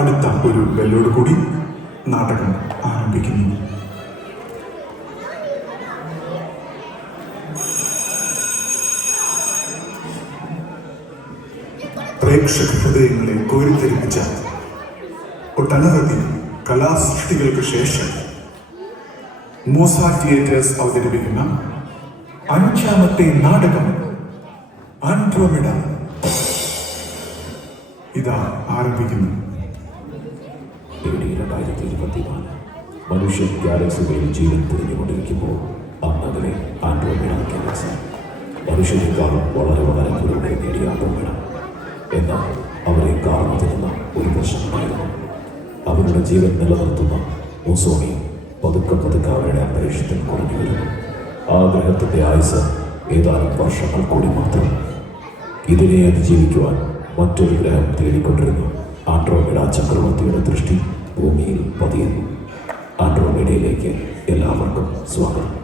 അടുത്ത ഒരു ബെല്ലോട് കൂടി നാടകം ആരംഭിക്കുന്നു. പ്രേക്ഷക ഹൃദയങ്ങളെ കോരിത്തെരിപ്പിച്ച ഒട്ടനവധി കലാസൃഷ്ടികൾക്ക് ശേഷം മോസാർട്ട് തിയേറ്റേഴ്സ് അവതരിപ്പിക്കുന്ന 5ാമത്തെ നാടകം ആൻഡ്രോമെഡ ഇതാ ആരംഭിക്കുന്നു. മനുഷ്യൻ ഗാലക്സികളിൽ ജീവൻ തിരിഞ്ഞുകൊണ്ടിരിക്കുമ്പോൾ അന്നതിനെ ആൻഡ്രോമെഡ ഗാലക്സി മനുഷ്യനേക്കാളും വളരെ വളരെ പുരോഗതി നേടിയ ആൻഡ്രോമെഡ. എന്നാൽ അവരെ കാരണത്തിരുന്ന ഒരു പ്രശ്നമുണ്ടായിരുന്നു. അവരുടെ ജീവൻ നിലനിർത്തുന്ന മുസോണി പതുക്കെ പതുക്കെ അവരുടെ അന്തരീക്ഷത്തിൽ കുറഞ്ഞു വരുന്നു. ആ ഗ്രഹത്തിൻ്റെ ആയുസ് ഏതാനും വർഷങ്ങൾ കൂടി മാത്രം. ഇതിനെ അതിജീവിക്കുവാൻ മറ്റൊരു ഗ്രഹം തേടിക്കൊണ്ടിരുന്നു. ആൻഡ്രോമെഡ ചക്രവർത്തിയുടെ ദൃഷ്ടി ഭൂമിയിൽ പതിയുന്നു. ആൻഡ്രോമെഡയിലേക്ക് എല്ലാവർക്കും സ്വാഗതം.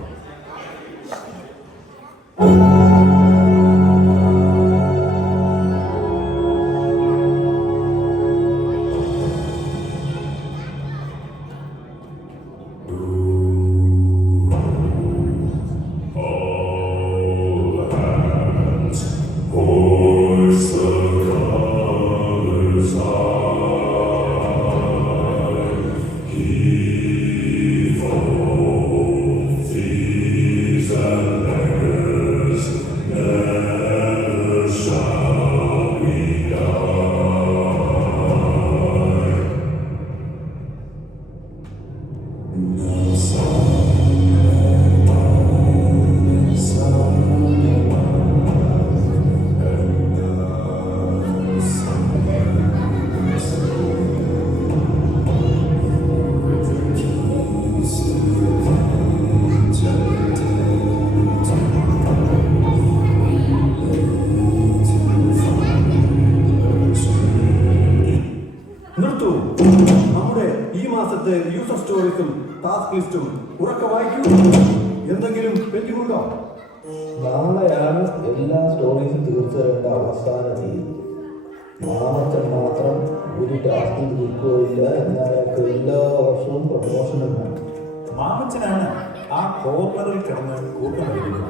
യൂസർ സ്റ്റോറീസും ടാസ്ക് ലിസ്റ്റും ഉറക്കെ വായിക്കൂ. എന്തെങ്കിലും പെൻഡിങ്ങുണ്ടോ? നാളെയാണ് എല്ലാ സ്റ്റോറീസും തീർച്ചയായിട്ടും അവസാന തീയതി. മാമച്ചൻ മാത്രം ഒരു ടാസ്കിൽ തീർക്കുകയില്ല. എന്നാൽ എല്ലാ വർഷവും പ്രമോഷനും വേണം. മാമച്ചനാണ് ആ കോർണറിൽ കിടന്ന് കൂട്ടുന്നത്.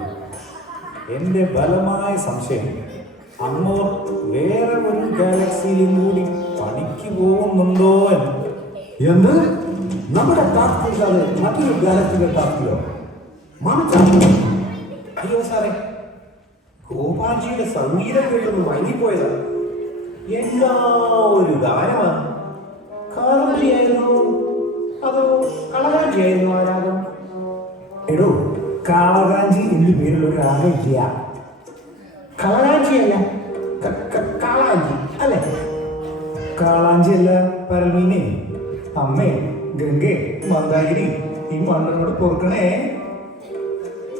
എൻ്റെ ബലമായ സംശയം അമ്മോർ വേറെ ഒരു ഗാലക്സിയിലും കൂടി പണിക്ക് പോകുന്നുണ്ടോ എന്ന്. എന്ത്? നമ്മുടെ ടാസ്ക് ഇല്ലാതെ മറ്റൊരു ഗാലക്സിയുടെ ടാസ്കിലോ? അയ്യോ സാറേ, ഗോപാൽജിയുടെ സംഗീതം കേട്ടൊന്ന് മയങ്ങിപ്പോയതാ. എല്ലാ ഒരു ഗാനമാണ്. കാലംബരിയായിരുന്നു അതോ കളകാഞ്ചിയായിരുന്നു ആ രാഗം? എടോ, കാളകാഞ്ചി എന്ന് പേരുള്ള ഒരു രാഗം ഇല്ല. കളകാഞ്ചിയല്ല, കാളാഞ്ചി അല്ലേ? കാളാഞ്ചി അല്ല പരമീനെ, അമ്മേ, ഗംഗേ, മന്ദാകിരി, ഈ മണ്ണനോട് പൊറുക്കണേ.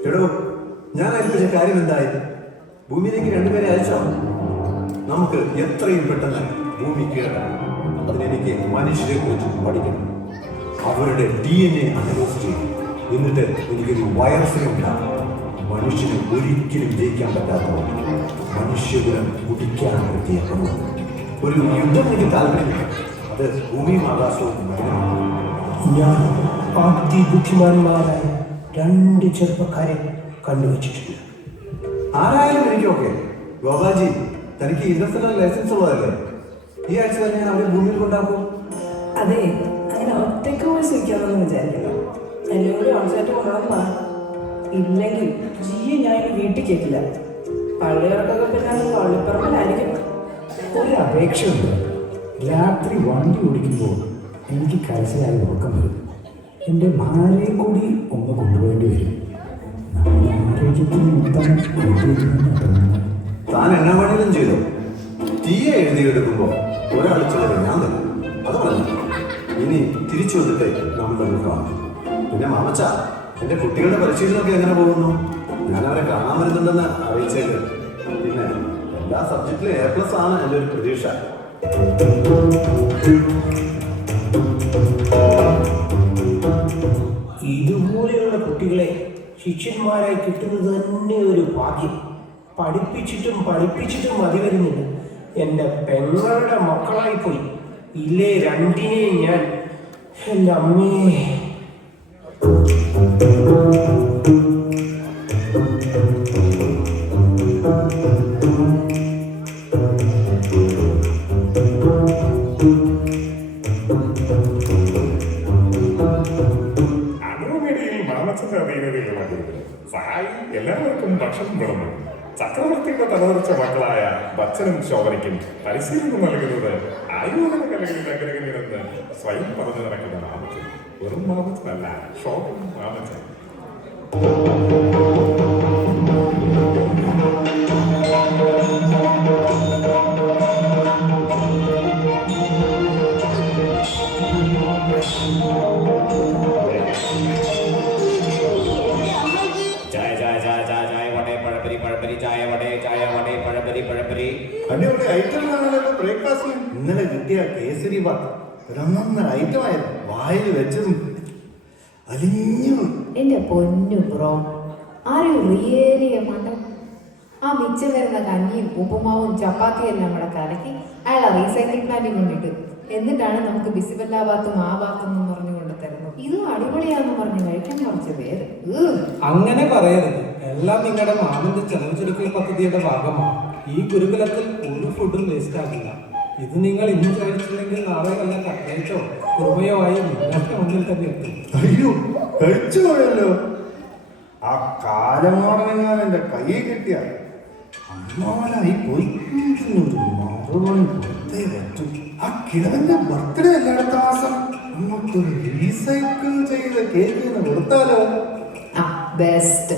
എടോ, ഞാൻ ഏൽപ്പിച്ച കാര്യം എന്തായി? ഭൂമിയിലേക്ക് രണ്ടുപേരെ അയച്ചോ? നമുക്ക് എത്രയും പെട്ടെന്ന് ഭൂമി കീഴടക്കണം. അതിനെനിക്ക് മനുഷ്യരെ കുറിച്ച് പഠിക്കണം. അവരുടെ DNA അനലൈസ് ചെയ്യും. എന്നിട്ട് എനിക്കൊരു വൈറസിനെ ഉണ്ടാകും. മനുഷ്യന് ഒരിക്കലും ജയിക്കാൻ പറ്റാത്ത മനുഷ്യകുലം കുടിക്കാൻ പറ്റിയ ഒരു യുദ്ധം എനിക്ക് താല്പര്യമില്ല. അത് ഭൂമിയും ആകാശവും ഞാൻ അതിബുദ്ധിമാന്മാരായ 2 ചെറുപ്പക്കാരെ കണ്ടുവച്ചിട്ടുണ്ട്. ആരായാലും എനിക്കൊക്കെ. ഗോപാൽജി, തനിക്ക് ഇന്റർനാഷണൽ ലൈസൻസ് ഉള്ളതല്ലേ? ഈ ആഴ്ച തന്നെ ഞാൻ അവരെ ഭൂമിയിൽ കൊണ്ടാക്കും. അതെ, അങ്ങനെ ഒറ്റയ്ക്ക് പോയി സ്വീകരിക്കാമെന്ന് വിചാരിക്കുന്നു. എല്ലാവരും ആവശ്യമായിട്ട് കൊണ്ടുവന്നാ. ഇല്ലെങ്കിൽ ജിയെ ഞാൻ ഇനി വീട്ടിൽ കേട്ടില്ല. പള്ളിയിറക്കൊക്കെ പിന്നെ പള്ളിപ്പറമ്പിലായിരിക്കും. ഒരു അപേക്ഷയുണ്ട്. രാത്രി വണ്ടി ഓടിക്കുമ്പോൾ എനിക്ക് കരച്ചിലായി ഉറക്കം വരും. എൻ്റെ ഭാര്യയെ കൂടി ഒന്ന് കൊണ്ടുപോകേണ്ടി വരും. താൻ എന്നാ വേണമെങ്കിലും ചെയ്തോ. തീയെ എഴുതിയെടുക്കുമ്പോൾ ഒരാൾ ചിലവ് ഞാൻ തന്നെ. അത് പറഞ്ഞു. ഇനി തിരിച്ചു വന്നിട്ട് നമ്മൾ തമ്മിൽ കാണാം. പിന്നെ മാമച്ച, എൻ്റെ കുട്ടികളുടെ പരിശീലനമൊക്കെ എങ്ങനെ പോകുന്നു? ഞാൻ അവരെ കാണാൻ വരുന്നുണ്ടെന്ന് അറിയിച്ചേക്ക്. പിന്നെ എല്ലാ സബ്ജക്റ്റിലും A+ ആണ് എൻ്റെ ഒരു പ്രതീക്ഷ. ഇതുപോലെയുള്ള കുട്ടികളെ ശിഷ്യന്മാരായി കിട്ടുന്നത് തന്നെ ഒരു ഭാഗ്യം. പഠിപ്പിച്ചിട്ടും മതി വരുന്നില്ല. എൻ്റെ പെങ്ങളുടെ മക്കളായിപ്പോയി. ഇല്ലേ രണ്ടിനെയും ഞാൻ എൻ്റെ അമ്മേ. അണുമേടിയിൽ മാമച്ചന്റെ അധീനതയിലുള്ള സഹായി എല്ലാവർക്കും ഭക്ഷണം വിളമ്പും. ചക്രവർത്തിയുടെ തലതെറിച്ച മക്കളായ ബച്ചനും ശോഭനയ്ക്കും പരിശീലനം നൽകുന്നത് ആയോധന കലകളിൽ അഗ്രഗണ്യനെന്ന് സ്വയം പറഞ്ഞു നടക്കുന്ന മാമച്ചൻ വെറും മാമച്ചനല്ല, ശോഭൻ മാമച്ചൻ. അടിപൊളി ഐറ്റങ്ങളാണല്ലോ ബ്രേക്ക്ഫാസ്റ്റിന്. ഇന്നലെ കിട്ടിയ കേസരി ബാത്ത് ഒരൊന്നൊന്നര ഐറ്റം ആയിരുന്നു. വായിൽ വെച്ചതും അലിഞ്ഞു. എന്റെ പൊന്നു bro, are you really A മണ്ടൻ? ആ മിച്ചം വരുന്ന കഞ്ഞിയും ഉപ്പുമാവും ചപ്പാത്തിയും എല്ലാം കൂടെ കലക്കി അയാൾ റീസൈക്ലിംഗ് പ്ലാന്റിൽ കൊണ്ടിട്ട് എന്നിട്ടാണ് നമുക്ക് ബിസിബല്ലാബാത്തും ആ ബാത്തും എന്ന് പറഞ്ഞു കൊണ്ട് തരുന്നത്. ഇതും അടിപൊളിയാന്ന് പറഞ്ഞ് കഴിക്കാൻ കുറച്ച് പേര്. അങ്ങനെ പറയരുത്. എല്ലാം നിങ്ങളുടെ മാമന്റെ ചെലവ് ചുരുക്കൽ പദ്ധതിയുടെ ഭാഗമാണ്. ഈ ഗുരുകുലത്തിൽ ഒരു ഫുഡും വേസ്റ്റ് ആകില്ല. ഇത് നിങ്ങൾ ഇന്ന് കഴിച്ചില്ലെങ്കിൽ നാളെ വല്ല കട്ട്ലേറ്റോ കുറുമയോ ആയി നിങ്ങൾക്ക് മുന്നിൽ തന്നെ എത്തും. അയ്യോ, കഴിച്ചു പോയല്ലോ. ആ കാലമാണെങ്ങാൻ എന്റെ കയ്യിൽ കിട്ടിയ അമ്മാവനായി പോയി. ഒരു മറുപടി കൊടുത്തേ പറ്റൂ. ആ കിഴവന്റെ ബർത്ത്ഡേ അല്ല അടുത്ത മാസം. നമുക്കൊരു റീസൈക്കിൾ ചെയ്ത കേക്ക് കൊടുത്താലോ? ആ ബെസ്റ്റ്.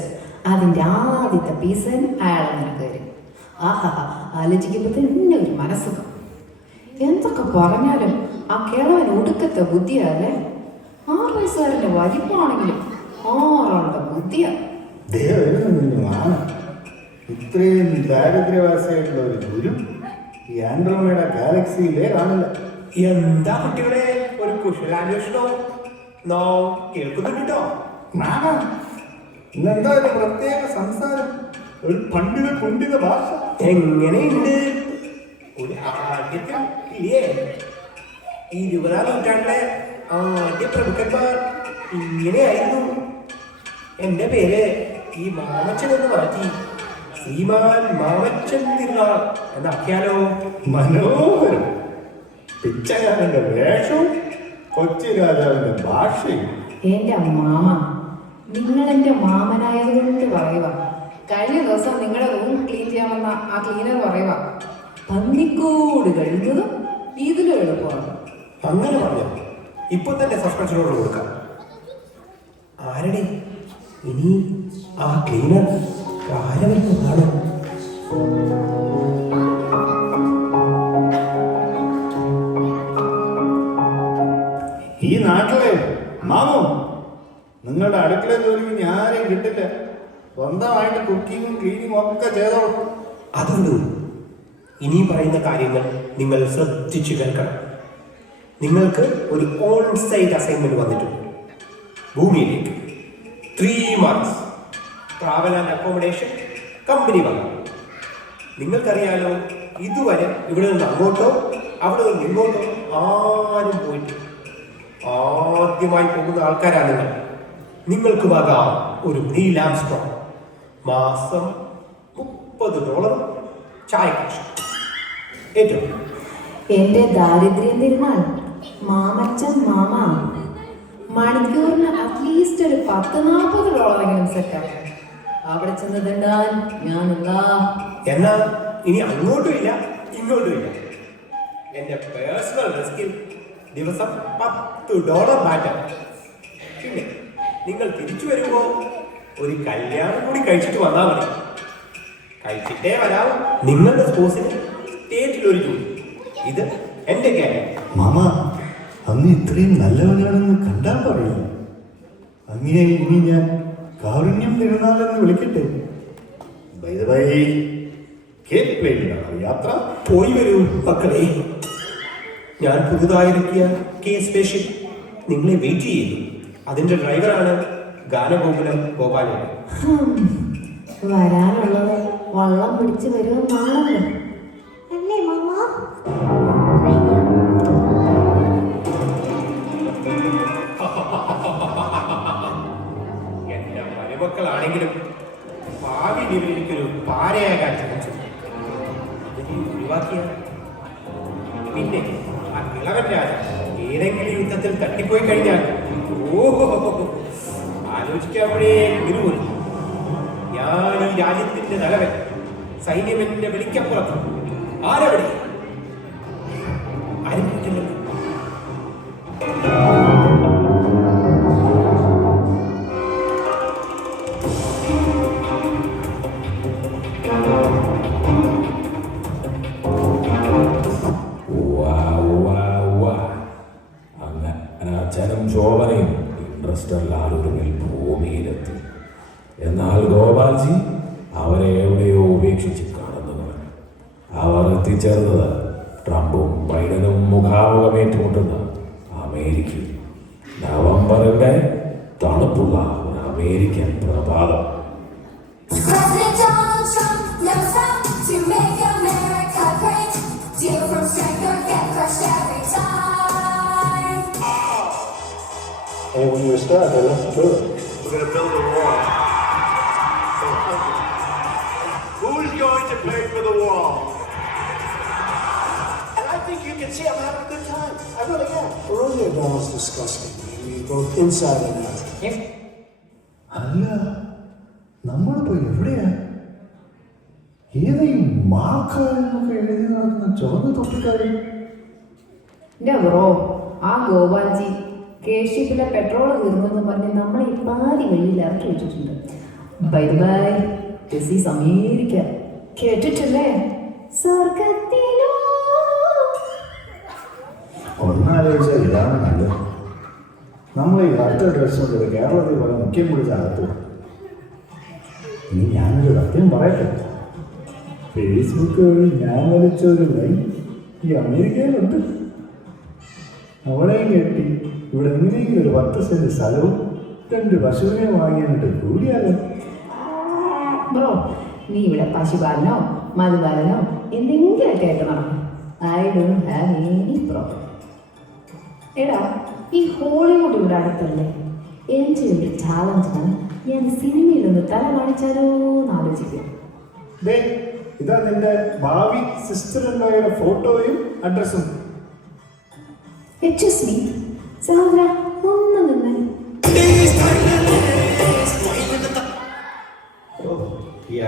അതിന്റെ ആദ്യത്തെ പീസ് അയാൾ നിനക്ക് വരും. ആഹാ, ആലോചിക്കുമ്പോൾ തന്നെ ഒരു മനസ്സുഖം. എന്തൊക്കെ പറഞ്ഞാലും ആ കിഴവൻ ഒടുക്കത്തെ ബുദ്ധിയല്ലേ. 6 വയസ്സുകാരന്റെ വലിപ്പമാണെങ്കിലും 6 ബുദ്ധിയാ. ഇത്രയും ദാരിദ്ര്യവാസിയായിട്ടുള്ള ഒരു ഗുരു ഈ ആൻഡ്രോമേഡ ഗാലക്സിയിലേ കാണില്ല. എന്താ കുട്ടികളെ ഒരു കുശലാന്വേഷണോ കേൾക്കുന്നുണ്ടോ? ഇന്നെന്താ ഒരു പ്രത്യേക സംസാരം, ഒരു പണ്ഡിത കുണ്ഡിത ഭാഷ. എങ്ങനെയുണ്ട് ഒരു ആദ്യത്തെ ഇല്ലേ? 20-ാം നൂറ്റാണ്ടിലെ ആദ്യ പ്രമുഖന്മാർ ഇങ്ങനെയായിരുന്നു. എൻ്റെ പേര് ഈ മാമച്ചൻ എന്ന് മാറ്റി ശ്രീമാൻ മാമച്ചൻ തിരുനാൾ എന്നാക്കിയാലോ? മനോഹരം. പിച്ചക്കാരന്റെ വേഷവും കൊച്ചി രാജാവിന്റെ ഭാഷയും. എന്റെ മാമ, നിങ്ങൾ എന്റെ മാമനായതുകൊണ്ട് പറയുക. കഴിഞ്ഞ ദിവസം നിങ്ങളുടെ റൂം ക്ലീൻ ചെയ്യാമെന്ന ആ ക്ലീനർ പറയുക പന്നിക്കൂട് കഴിഞ്ഞതും ഇതിലും എളുപ്പമാണ്. അങ്ങനെ പറഞ്ഞു. ഇപ്പൊ തന്നെ സസ്പെൻഷനോട് കൊടുക്കാം. ആരടി ഇനി ആ ക്ലീനർ കാലവെക്കുന്നതാണ്? ഈ നാട്ടിലെ മാമോ, നിങ്ങളുടെ അടുക്കള ജോലിക്ക് ഞാനേ കിട്ടില്ല. സ്വന്തമായിട്ട് കുക്കിങ്ങും ക്ലീനിങ്ങും ഒക്കെ ചെയ്തോളൂ. അതുകൊണ്ട് ഇനി പറയുന്ന കാര്യങ്ങൾ നിങ്ങൾ ശ്രദ്ധിച്ചു കേൾക്കണം. നിങ്ങൾക്ക് ഒരു ഓൺ സൈറ്റ് അസൈൻമെന്റ് വന്നിട്ടുണ്ട്. ഭൂമിയിലേക്ക് 3 months travel and accommodation company വന്നു. നിങ്ങൾക്കറിയാലോ, ഇതുവരെ ഇവിടെ നിന്ന് അങ്ങോട്ടോ അവിടെ നിന്ന് ഇങ്ങോട്ടോ ആരും പോയിട്ട് ആദ്യമായി പോകുന്ന ആൾക്കാരാണ് നിങ്ങൾ. നിങ്ങൾക്ക് ആകാം ഒരു നീൽ ആംസ്ട്രോങ്. മാസം $30 ചായ കാശ്. ഏറ്റവും എന്റെ ദാരിദ്ര്യം തിരുനാൾ മാമച്ചൻ മാമ മണിക്കൂറിന് അറ്റ്ലീസ്റ്റ് ഒരു $40-40 സെറ്റാണ്. അവിടെ ചെന്ന് തിണ്ടാൻ ഞാൻ എന്നാ ഇനി അങ്ങോട്ടും ഇല്ല ഇങ്ങോട്ടും ഇല്ല. എന്റെ പേഴ്സണൽ റിസ്കിൽ ദിവസം $10 മാറ്റം. പിന്നെ നിങ്ങൾ തിരിച്ചു വരുമ്പോ ഒരു കല്യാണം കൂടി കഴിച്ചിട്ട് വന്നാൽ മതി. കഴിച്ചിട്ടേ വരാം. നിങ്ങളുടെ സ്പോസിന് സ്റ്റേറ്റിൽ ഒരു ജോലി. ഇത് എന്റെ കാര്യം. മാമ, അങ്ങ് ഇത്രയും നല്ലവനാണെന്ന് കണ്ടാൽ പറയില്ല. അങ്ങേ ഇനി ഞാൻ കാരുണ്യം തിരുനാളെന്ന് വിളിക്കട്ടെ. കേക്ക് പ്ലേറ്റിലാണോ യാത്ര? പോയി വരൂ മക്കളെ. ഞാൻ പുതുതായിരിക്കിയ സ്പേഷ്യൽ നിങ്ങളെ വെയിറ്റ് ചെയ്യുന്നു. അതിന്റെ ഡ്രൈവറാണ് ഗാനഗോകുലം ഗോപാലൻ. വരാനുള്ളത് വള്ളം പിടിച്ച് വരുമെന്നാണല്ലോ അല്ലേ മാമ? ഇളവൻ രാജ ഏതെങ്കിലും യുദ്ധത്തിൽ തട്ടിപ്പോയി കഴിഞ്ഞാൽ ഓഹോ ആലോചിക്കാവുന്നേ ഗുരുവും ഞാൻ ഈ രാജ്യത്തിന്റെ തലവൻ, സൈന്യം എന്റെ വിളിക്കപ്പുറത്ത്. ആരവിടെ ആരും പറ്റില്ല. അച്ഛനും ശോഭനയും ഇൻട്രസ്റ്റല്ലാതൊരു ഭൂമിയിലെത്തി. എന്നാൽ ഗോപാൽജി അവരെ എവിടെയോ ഉപേക്ഷിച്ച് കടന്നു കളഞ്ഞു. അവർ എത്തിച്ചേർന്നത് ട്രംപും ബൈഡനും മുഖാമുഖം ഏറ്റുമുട്ടുന്ന അമേരിക്കയിൽ. നവംബറിന്റെ തണുപ്പുള്ള ഒരു അമേരിക്കൻ പ്രഭാതം. President Donald Trump never stopped to make America great. Deal from strength or get crushed every time. Hey, when you start, I left the door. We're going to build a wall. Who's going to pay for the wall? And I think you can see I'm having a good time. I really am. Earlier, Donald's disgusting. I mean, both inside and out. അല്ല, നമ്മളിപ്പോ എവിടെയാ? ഏതെയും മാക്കാരെന്നൊക്കെ എഴുതി നടക്കുന്ന ചുവന്ന തൊട്ടിക്കാരി. എൻ്റെ bro, ആ Gopalji കേഷിപ്പിലെ petrol തീർന്നെന്ന് പറഞ്ഞ് നമ്മളെ ഇപ്പാതി വഴിയിൽ ഇറക്കി വെച്ചിട്ടുണ്ട്. Bye bye, this is America. കേട്ടിട്ടില്ലേ? സ്വർഗത്തിലോ. ഒന്നാലോചിച്ചാൽ ഇതാണ് നല്ലത്. നമ്മൾ ഈ അടുത്ത ഡ്രസ് കൊണ്ട് കേരളത്തിൽ പോലെ മുഖ്യം പിടിച്ച അകത്തു. ഇനി ഞാനൊരു സത്യം പറയട്ടെ, ഫേസ്ബുക്ക് വഴി ഞാൻ വലിച്ചൊരു ലൈൻ ഈ അമേരിക്കയിലുണ്ട്. അവളെയും കെട്ടി ഇവിടെ എങ്ങനെയെങ്കിലും ഒരു 10 സെന്റ് സ്ഥലവും 2 പശുവിനെ വാങ്ങിയിട്ട് കൂടിയാലോ? ബ്രോ, നീ ഇവിടെ പശുപാലനോ മധുപാലനോ എന്തെങ്കിലുമൊക്കെ ആയിട്ട് നടക്കും. I don't have any problem. എടാ, ഈ ഹോളിവുഡ് ഇവിടെ അടുത്തല്ലേ? എൻ്റെ ഒരു ചാലഞ്ചിന് ഞാൻ സിനിമയിൽ നിന്ന് തല കാണിച്ചാലോ എന്ന് ആലോചിക്കുക. ഇതാ നിന്റെ ഭാവി സിസ്റ്ററിന്റെ ഫോട്ടോയും അഡ്രസ്സും. എക്സ്ക്യൂസ് മീ, സഹോദര ഒന്ന് നിന്ന്.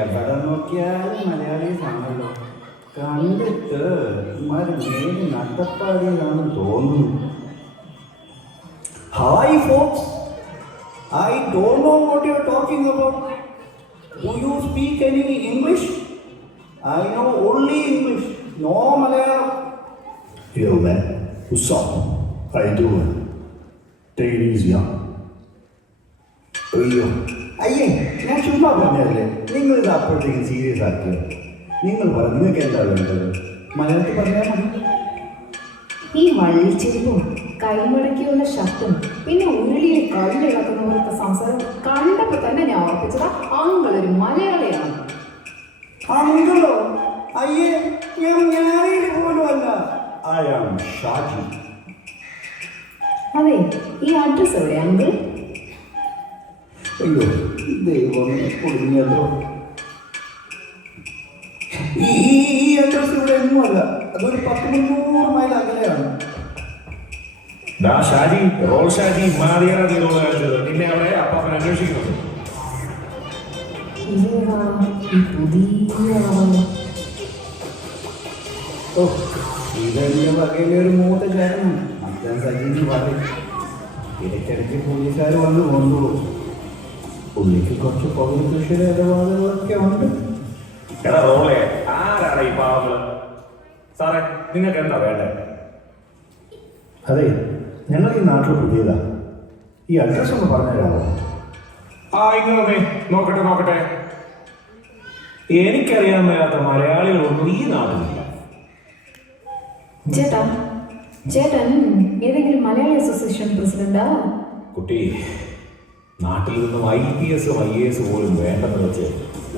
എവിടെ നോക്കിയാലും മലയാളീസ് ആണല്ലോ. കണ്ടിട്ട് ഇമാര് മേല് നട്ടപ്പാടിയാണെന്ന് തോന്നുന്നു. Hi folks, I don't know what you're talking about. Do you speak any English? I know only English, no Malayalam. Yo man, what's up? How you doing? Take it easy, huh? അയ്യോ അയ്യേ, ഞാൻ ചുമ്മാ പറഞ്ഞല്ലേ. നിങ്ങൾ ഇത് അപ്പോഴത്തേക്കും serious ആക്കിയോ? നിങ്ങൾ പറഞ്ഞു, നിങ്ങൾക്ക് എന്താ വേണ്ടത്? മലയാളത്തിൽ പറഞ്ഞാൽ മതി. ഈ വള്ളിച്ചെരിപ്പും കൈമടക്കിയുള്ള ഷർട്ടും പിന്നെ ഉരുളിയിൽ കല്ലിളക്കുന്ന പോലത്തെ സംസാരം കണ്ടപ്പോൾ തന്നെ ഞാൻ ഉറപ്പിച്ചതാ അങ്ങളൊരു മലയാളിയാണ്. അങ്കിളോ? അയ്യേ, ഞാൻ ഞാനീട് പോലും അല്ല. I am Shaji. അതെ, ഈ അഡ്രസ് എവിടെ അങ്കിൾ? അയ്യോ ദൈവം കുടുങ്ങിയല്ലോ. ഈ അഡ്രസ് ഇവിടെ ഒന്നുമല്ല, അതൊരു 10-300 മൈൽ അകലെയാണ്. ഷാജി, റോൾ ഷാജി മാറിയാണ് നിന്നെ അവിടെ അപ്പാപ്പൻ അന്വേഷിക്കുന്നത്. ഓ, ഇതെന്റെ വകയിലൊരു മൂത്ത ചേട്ടനും മറ്റേ സജീവി പറയും. ഇടയ്ക്കിടയ്ക്ക് പോലീസുകാർ വന്ന് കൊണ്ടുപോകും. പുള്ളിക്ക് കുറച്ച് പൗര കൃഷിയുടെ ഇടപാടുകളൊക്കെ ഉണ്ട്. എടാ റോളെ, ആരാണ് ഈ പാവങ്ങള്? സാറേ, നിങ്ങൾക്ക് എന്താ വേണ്ടേ? അതെ, ഞങ്ങൾ ഈ നാട്ടിൽ പുതിയതാ. ഈ അഡ്രസ് ഒന്ന് പറഞ്ഞുതരാമോ? ഇങ്ങനെ നോക്കട്ടെ. എനിക്കറിയാൻ മേലാത്ത മലയാളികളൊന്നും ഈ നാട്ടിലില്ല. ചേട്ടൻ ഏതെങ്കിലും മലയാളി അസോസിയേഷൻ പ്രസിഡന്റാ? കുട്ടി, നാട്ടിൽ നിന്നും IPS IAS പോലും വേണ്ടെന്ന് വെച്ച്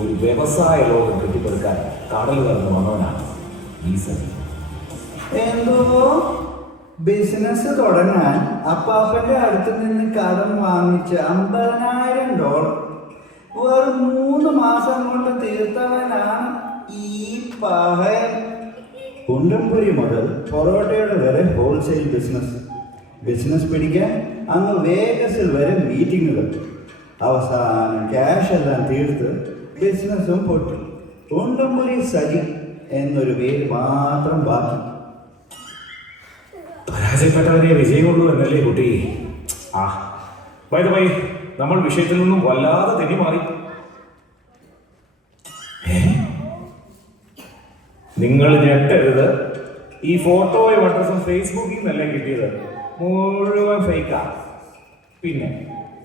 ഒരു വ്യവസായ ലോകം കെട്ടിപ്പടുക്കാൻ കടൽ കടന്ന് വന്നവനാണ് ഈ സതി. എന്തോ ബിസിനസ് തുടങ്ങാൻ അപ്പാപ്പന്റെ അടുത്ത് നിന്ന് കടം വാങ്ങിച്ച $50,000 വെറും 3 മാസം കൊണ്ട് തീർത്തവനാണ് ഈ പഹയൻ. കുണ്ടംപുരി മുതൽ പൊറോട്ടയുടെ വരെ ഹോൾസെയിൽ ബിസിനസ് പിടിക്കാൻ അങ്ങ് വേഗസിൽ വരെ മീറ്റിങ്ങുകൾ. അവസാനം ക്യാഷ് എല്ലാം തീർത്ത് ബിസിനസ്സും പൊട്ടി. കുണ്ടംപുരി സജി എന്നൊരു പേര് മാത്രം ബാക്കി. പരാജയപ്പെട്ടവരെ വിജയമുള്ളൂ എന്നല്ലേ കുട്ടി? ആ ബൈ ദ വേ, നമ്മൾ വിഷയത്തിൽ നിന്നും വല്ലാതെ തെന്നി മാറി. നിങ്ങൾ ഞെട്ടരുത്, ഈ ഫോട്ടോയും അഡ്രസ്സും ഫേസ്ബുക്കിൽ നിന്നല്ലേ കിട്ടിയത്, മുഴുവൻ ഫേക്കാ. പിന്നെ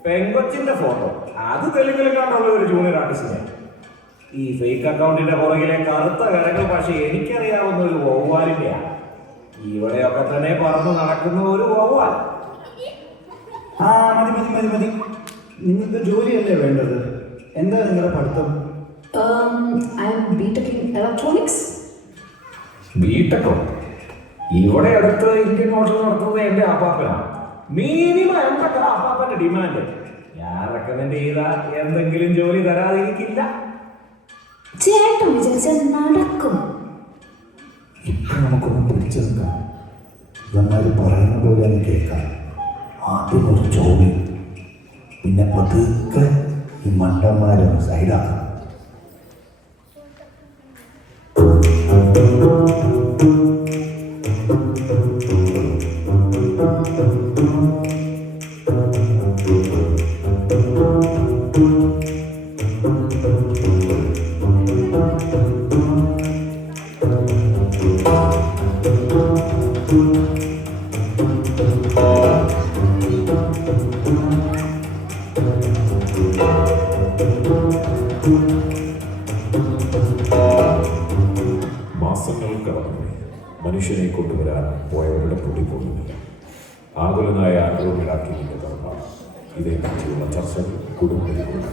പെങ്കൊച്ചിന്റെ ഫോട്ടോ അത് തെലുങ്കിൽ കണ്ടുള്ള ഒരു ജൂനിയർ ആർട്ടിസ്റ്റിനെ. ഈ ഫേക്ക് അക്കൗണ്ടിന്റെ പുറകിലെ കറുത്ത കരകൾ പക്ഷെ എനിക്കറിയാവുന്ന ഒരു വവ്വാലിന്റെയാണ്. ഇവിടെയൊക്കെ തന്നെ പറന്ന് നടക്കുന്ന ഒരു വവ്വാൽ. ആ മതി. നിങ്ങൾക്ക് ജോലിയല്ലേ വേണ്ടത്? എന്താ നിങ്ങളുടെ പഠിത്തം? I am BTech in electronics. ബിടെക്കോ? ഇവിടെ അടുത്ത് ഇന്ത്യൻ ഹോട്ടൽ നടത്തുന്നത് എന്റെ അപ്പാപ്പനാണ്. മിനിമം എന്തൊക്കെ അപ്പാപ്പന്റെ ഡിമാൻഡ്. ഞാൻ റെക്കമെൻഡ് ചെയ്ത എന്തെങ്കിലും ജോലി തരാതിരിക്കില്ല. ചേട്ടൻ വിചാരിച്ചാൽ നടക്കും. ഇപ്പം നമുക്കൊന്നും പിടിച്ചു നിൽക്കാം. ഇവന്മാർ പറയുന്ന പോലെ ഒന്ന് കേൾക്കാം. ആദ്യം ഒരു ജോലി, പിന്നെ പതുക്കെ ഈ മണ്ടന്മാരൊന്ന് സൈഡാക്കാം. മാസങ്ങൾ കടന്നുപോയി. മനുഷ്യനെ കൊണ്ടുവരാൻ പോയവരുടെ പൊടി പോകുന്നില്ല. ആകുലനായ ആഗ്രഹമിടാക്കിയതിന്റെ കർമ്മമാണ്. ഇതേപ്പറ്റിയുള്ള ചർച്ചകൾ കുടുംബത്തിൽ.